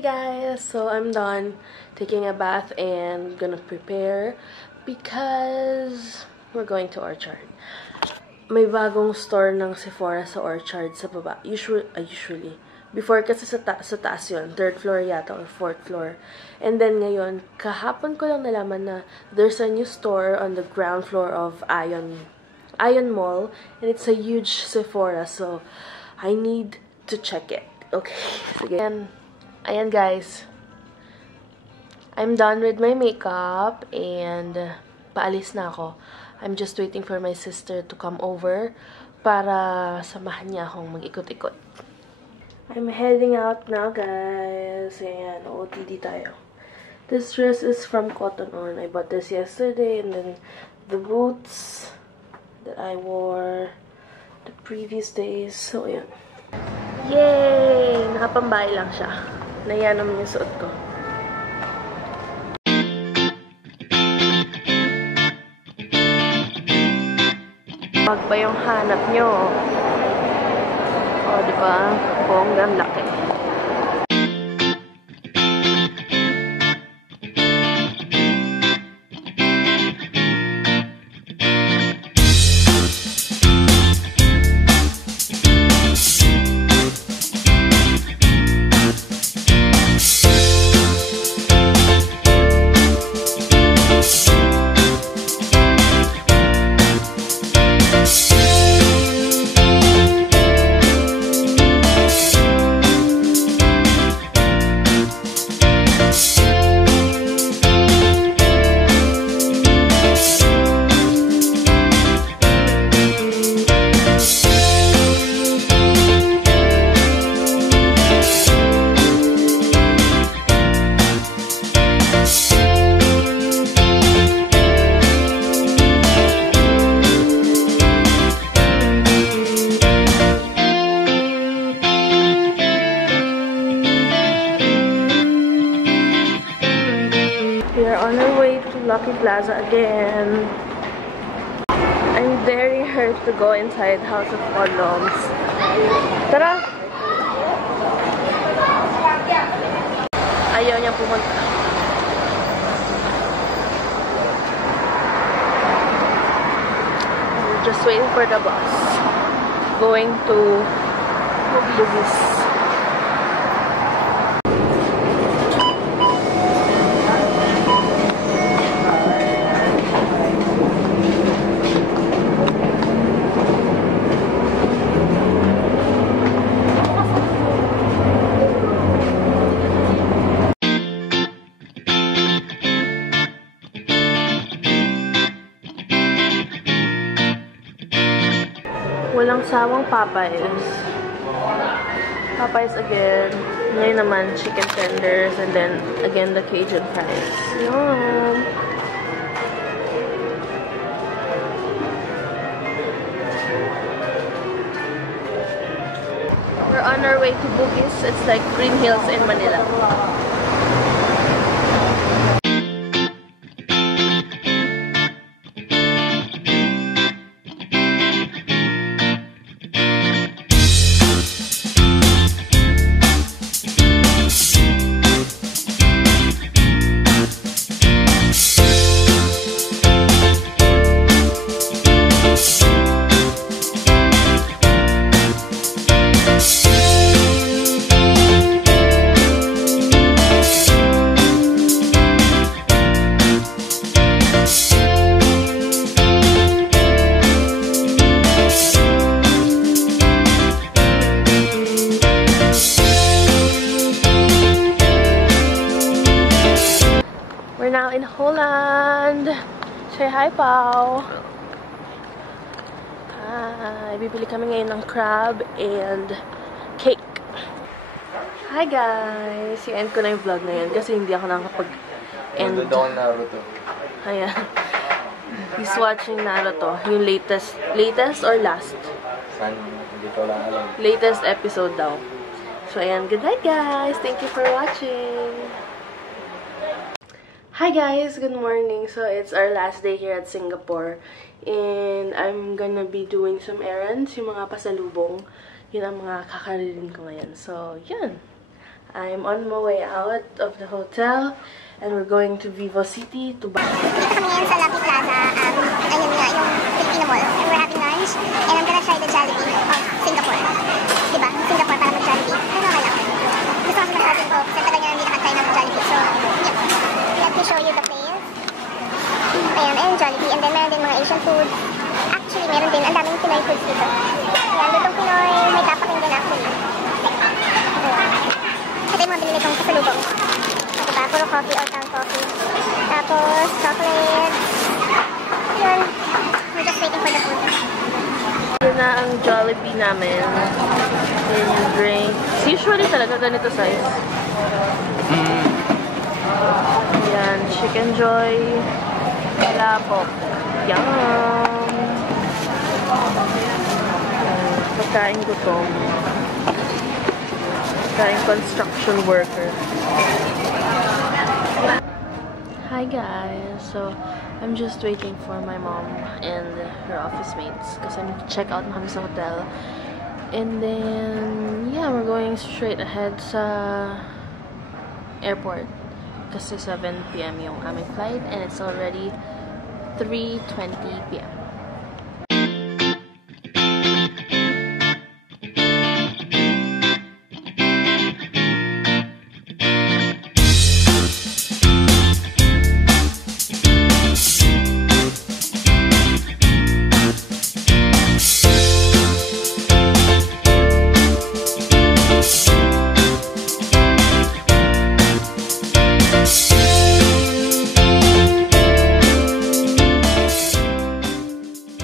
guys! So I'm done taking a bath and gonna prepare because we're going to Orchard. May bagong store ng Sephora sa Orchard sa baba. Usually. Before kasi sa taas yun. 3rd floor yata or 4th floor. And then ngayon, kahapon ko lang nalaman na there's a new store on the ground floor of Ion Mall. And it's a huge Sephora. So, I need to check it. Okay. Sige. Ayan guys. I'm done with my makeup. And paalis na ako. I'm just waiting for my sister to come over para samahan niya akong mag-ikot-ikot. I'm heading out now, guys. Ayan, OOTD tayo. This dress is from Cotton On. I bought this yesterday, and then the boots that I wore the previous days. So, ayan. Yay! Nakapambahay lang siya. Nayan naman yung suot ko. Pag ba yung hanap nyo? O, diba? Bonggang laki. We are on our way to Lucky Plaza again. I'm very hurt to go inside House of Columns. Tara! Ayaw niya pumunta. We're just waiting for the bus. Going to Bugis. Walang sawang Popeyes. Popeyes again. Ngayon naman, chicken tenders. And then, again, the Cajun fries. Yum! We're on our way to Bugis. It's like Green Hills in Manila. We're now in Holland. Say hi, Pao. Hi. Bibili kami ngayon ng crab and cake. Hi, guys. I-end ko na yung vlog na yun kasi hindi ako nakakapag-end. Naruto. Ayan. He's watching Naruto. Yung latest or last? Hindi ko lang alam. Latest episode daw. So, ayan. Good night, guys. Thank you for watching. Hi guys, good morning. So it's our last day here at Singapore and I'm gonna be doing some errands, yung mga pasalubong. Yun ang mga kakaririn ko ngayon. So, yun. I'm on my way out of the hotel and we're going to Vivo City to buy. Dito kami ngayon sa Lucky Plaza. Ayun nga, yung Filipino Mall. And we're having lunch. And I'm gonna try the Jollibee of Singapore. Diba? Singapore para mag-Jollibee. Pero okay lang. Gusto kami mag-cousin ko. Kasi tagal niya hindi nakatry ng Jollibee. So, yeah. Let me show you the place. Ayan, ayun Jollibee. And then meron din mga Asian food. Actually, meron din. Ang daming Pinoy foods dito. Ayan, lutong Pinoy. May tapaking din actually. Ito yung mga binili kong kasalubong. Diba? Puro coffee, Old Town coffee. Tapos, chocolate. Yun. We're just waiting for the food. Yun na ang Jollibee namin. Yun yung drinks. Usually talaga ganito size. Ayan, Chicken Joy. Labok. Yum! Pagkain gutom. Pagkain construction worker. Hi guys! So, I'm just waiting for my mom and her office mates because I need to check out na kami sa hotel. And then, yeah, we're going straight ahead sa airport kasi 7 PM yung aming flight and it's already 3:20 PM.